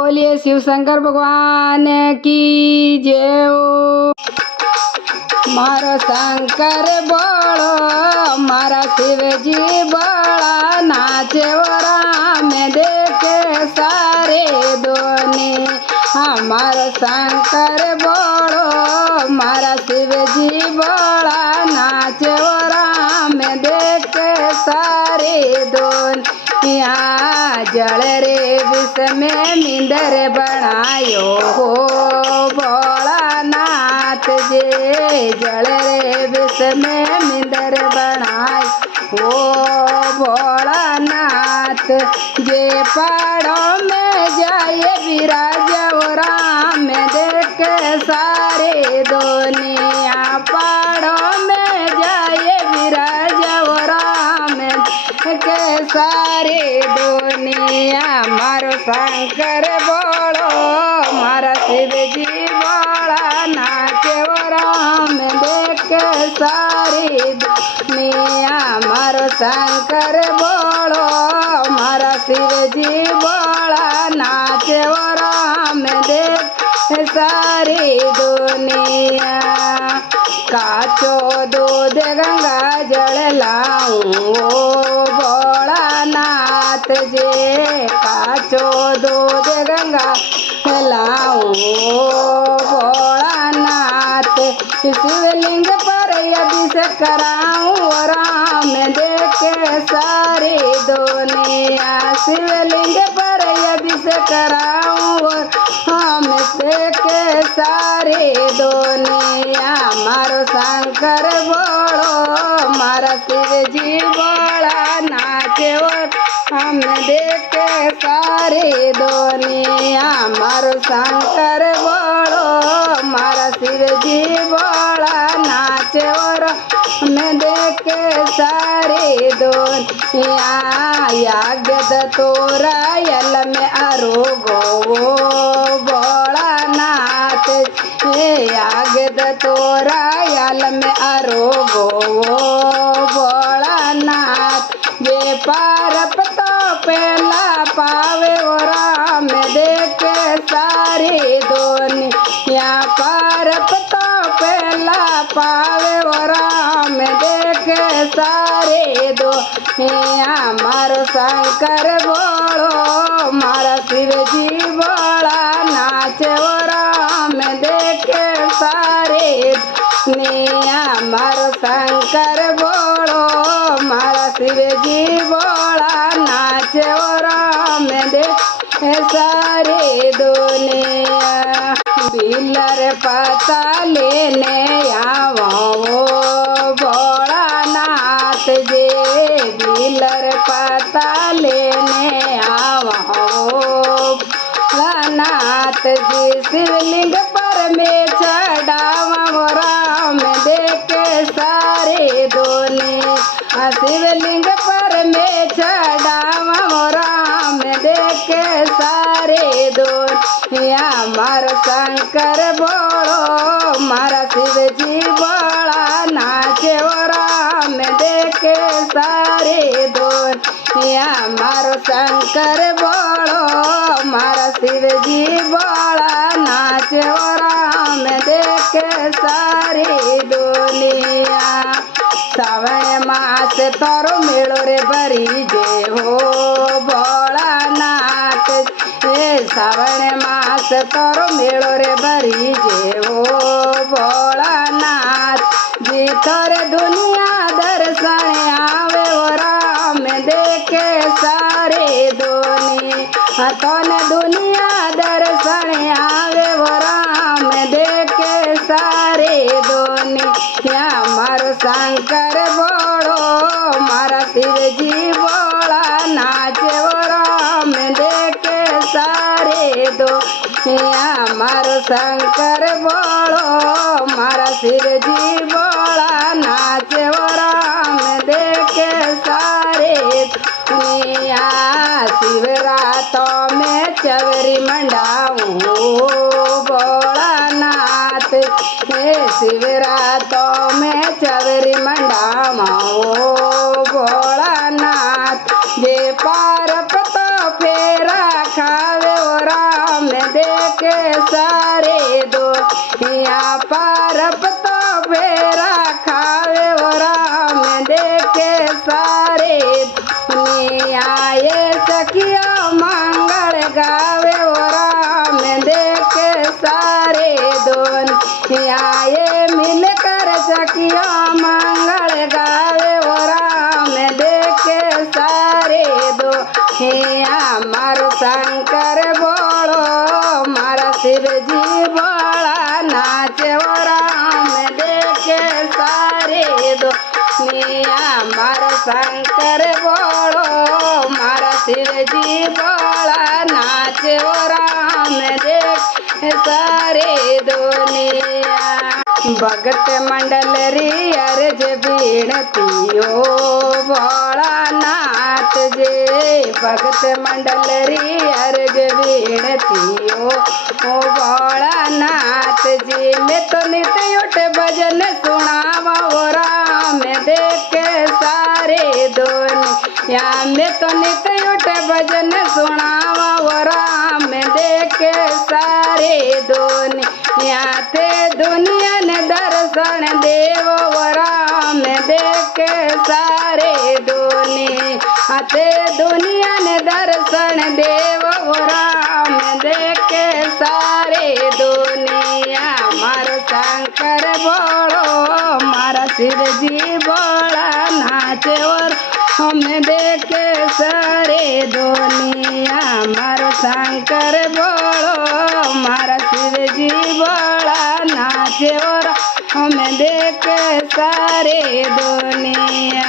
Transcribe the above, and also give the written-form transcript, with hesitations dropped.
बोलिए शिव शंकर भगवान की जय हो। मारो शंकर बोलो मारा शिवजी बड़ा नाचे राम देखे सारे दोने। हमारा शंकर बोलो मारा शिवजी बड़ा नाचे राम देखे सारे दोन। यहाँ जल रे विष में मिंदर बनायो हो भोलानाथ जे। जल रे विष में मिंदर बनाय हो भोलानाथ जे। पहाड़ों में जाए विराज राम देख सारे दुनिया। पहाड़ों में जाए विराज राम के सारे दुनिया। मारो शंकर बोलो मारा शिवजी बोला नाचे राम देख सारी दुनिया। मारो शंकर बोलो मारा शिवजी बोला नाचे राम देख सारी दुनिया। काचो दूध गंगा जल लाऊं भोलानाथ जे। काचो दूध गंगा लाऊं भोलानाथ। शिवलिंग पर अभिषेक कराऊं राम देखे सारी दुनिया। शिवलिंग पर अभिषेक कराऊं राम देखे सारी दुनिया। मारो शंकर बोलो मारा शिवजी बोला नाचे हम देखे सारी दुनिया। मारो शंकर बोलो मारा शिवजी बोला नाचे और हम देखे सारी दुनिया। याग्ञ तोरा यल में अरोगो भोलानाथ हे। याग्ञ तोरा यल में अरोगो भोलानाथ जे। पारप तो पहला पावे वो राम देखे सारी दुनिया। पारप तो पहला पावे वो राम देखे सारी दुनिया। मारो शंकर बोलो मारा शिवजी बोला नाचे वो राम देखे सारी दुनिया। मारो शंकर बोलो मारा शिवजी बोला नाचे राम देखे सारी दुनिया। बिलर पता लेने आवो भोलानाथ जे। बिलर पता लेने आवो भोलानाथ जी। शिवलिंग पर में चढ़ावा राम देखे सारे दुनिया। शिवलिंग पर में चढ़ावा राम देखे सारे दुनिया। मारो शंकर बोलो मारा शिवजी बोला नाचे राम देखे सारे दुनिया। मारो शंकर बोलो मारा शिवजी बोला नाचे राम देखे सारी दुनिया। सावन मास तोरो मेलो रे बरी जे हो भोलानाथ हे। सावन मास तोरो मेलो रे बरी जे हो भोलानाथ जी। तोरे दुनिया दर्शन आवे वो राम देखे सारे दुनिया। तोने दुनिया दर्शन आवे वो राम देखे सारे दुनिया। मारो शंकर बोलो मारा शिवजी बोला नाचे वो राम देखे सारे दुनिया। मारो शंकर बोलो मारा शिवजी बोला नाचे वो राम देखे सारे दुनिया। शिवरातों में चवरी मंडाऊं भोलानाथ हे। शिवरातों में चवरी मंडाऊं भोलानाथ जे। पारप तो फेरा खावे वो राम देखे सारे दुनिया पारप तो फेरा खावे ओ राम देखे सारे दुनिया ये सखिया मंगल गावे ओ राम देखे सारे दुनिया ये मिलकर सखिया मंगल गावे ओ राम देखे सारे दुनिया मारो शंकर बोलो मारा शिव जी बोला नाचे ओ राम देखे सारे दुनिया मारा शंकर बोलो मारा शिव जी बोला नाचे ओ राम देखे सारे दुनिया भगत मंडल री अर्ज बीणतियो भोला नाथ जे भगत मंडल री अर्ज बीणतियो ओ भोला नाथ जी मैं तो नित्य उठ भजन सुनावा ओ राम देखे सारे दुनिया मैं तो नित्य उठ भजन सुनावा ओ राम देखे सारे दुनिया थे दुनिया ने दर्शन देव ओ राम देखे सारे दुनिया थे दुनिया ने दर्शन देव ओ राम देखे सारे दुनिया मारो शंकर बोलो मारा शिव जी बोला नाचे और हम देखे सारे दुनिया मारो शंकर बोलो मारा शिव जी बोला नाचे और हम देखे सारे दुनिया।